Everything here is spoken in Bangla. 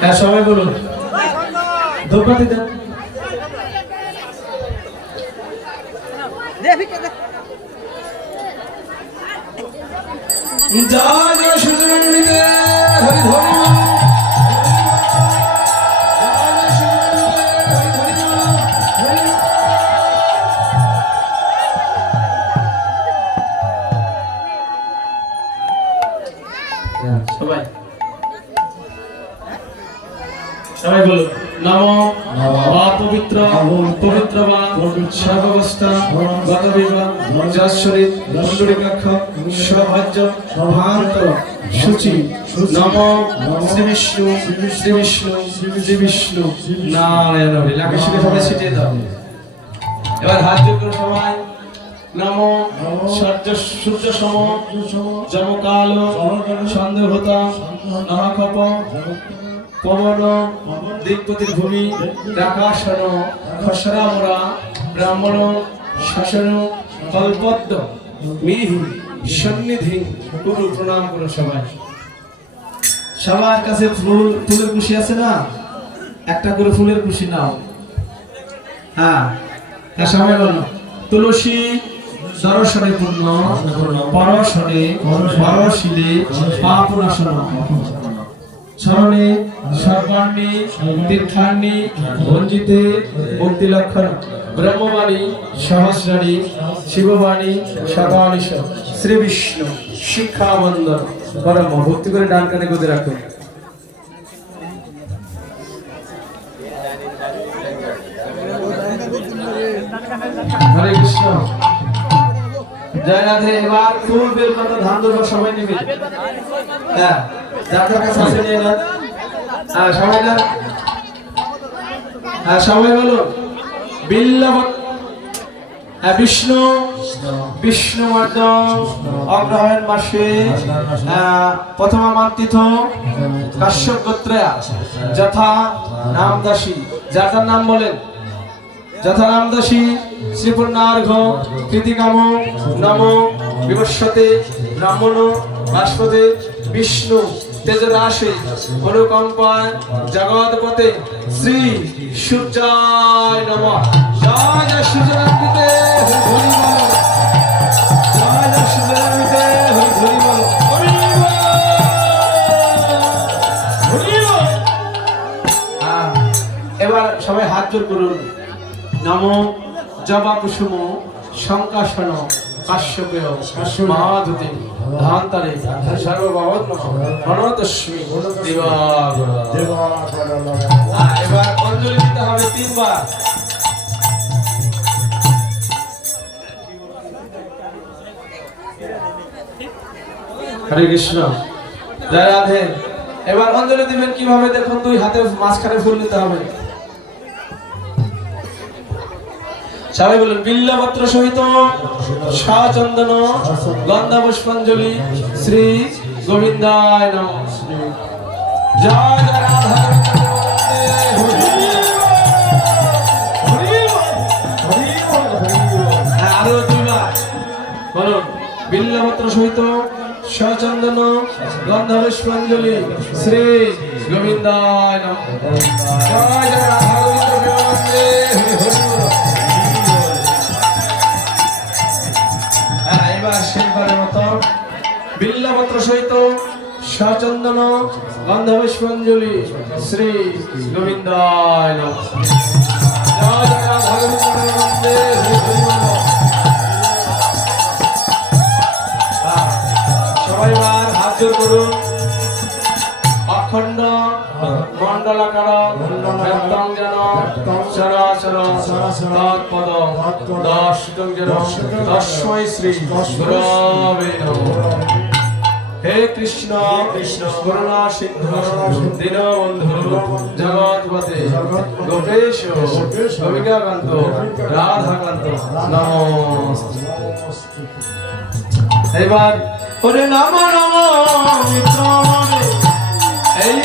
হ্যাঁ সবাই বলুন ধূপকাঠি দেন। জয় জয় সুজনন্দিতে হরি ধরি সবাই সবাই বলুন নমো পবিত্র পবিত্র বা সর্বাবস্থা গতবিবা যশ্বরী পুণ্ডরীকাক্ষ সৌভাজ্য ভান্ত সূচি নমো শ্রী বিষ্ণু শ্রী বিষ্ণু শ্রী বিষ্ণু নারায়ণ হরি লাগে শিখে সবাই ছিটিয়ে দাও। এবার হাত জোড় করে সবাই নমো সূর্য সম যমকাল সন্দেহতা নহাখপ পবন দিকপতির ভূমি আকাশন খসরামরা ব্রাহ্মণ শাসন কল্পদ্ম মিহি সন্নিধি গুরু প্রণাম করো সবাই। সবার কাছে ফুলের কুশি আছে না? একটা করে ফুলের কুশি নাও। হ্যাঁ সবাই বলো তুলসী দর্শনে পূর্ণ পরশনে পরশিলে পাপনাশন স্মরণে সর্বাণী তীর্থান্নী ভঞ্জিতে মুক্তি লক্ষণ ব্রহ্মবাণী সহস্রাণী শিববাণী সদানিশ শ্রী বিষ্ণু শিক্ষা বন্দন পরম ভক্তি করে ডান কানে গদে রাখুন। হরে কৃষ্ণ জয় রাধে। এবার ফুল বেলপাতা ধান ধরবার সময় নেবে। হ্যাঁ যাত্রা কাছে আসে নিয়ে না। সবাই না সবাই বলো বিষ্ণু বিষ্ণুবর্ধন অগ্রহায়ণ মাসে প্রথমা মান্তিথ কাশ্যপ গোত্রয়া যথা নামদাসী যাতার নাম বলেন যথা নামদাসী শ্রীপূর্ণার্ঘ কৃতিকাম নম বিবস্বতে ব্রাহ্মণ বাষ্পতে বিষ্ণু তেজরাশে অনুকম্পায় জগৎপতে শ্রী সূর্যায় নমঃ। জয় জয় সূর্যনাথিতে হরি বল জয় জয় সূর্যনাথিতে হরি বল হরি বল। এবার সবাই হাত জোড় করুন। নমো জবা কুসুম শঙ্কাসন কাশ্যপেয় মহাদুতি ধান্তারে সর্বভবত প্রণতস্মি দিবাকর। এবার অঞ্জলি দিতে হবে 3 বার। হরে কৃষ্ণ জয় রাধে। এবার অঞ্জলি দিবেন কিভাবে দেখুন, 2 হাতে মাঝখানে ফুল নিতে হবে। সবাই বলুন বিল্লপত্র সহিত সচন্দন গন্ধা পুষ্পাঞ্জলি শ্রী গোবিন্দায় নমঃ। জয় জয় রাধা আরো 2 বার বলুন বিল্লপত্র সহিত সচন্দন গন্ধা পুষ্পাঞ্জলি শ্রী গোবিন্দায় নমঃ। জয় জয় রাধা বিল্লপত্র সহিত সচন্দন গন্ধ পুষ্পাঞ্জলি শ্রী গোবিন্দায় নমঃ। সবাই হাত জোড় করুন। অখণ্ড মণ্ডলাকার ব্যক্তঞ্জন চরাচর তৎপদ দর্শিতঞ্জন তস্मै শ্রী গুরবে নমঃ। হে কৃষ্ণ করুণা সিন্ধু দীনবন্ধু জগৎপতে গোপেশ গোপিকাকান্ত রাধাকান্ত নমস্তে। এবার ওরে নমো নমো মিত্র এই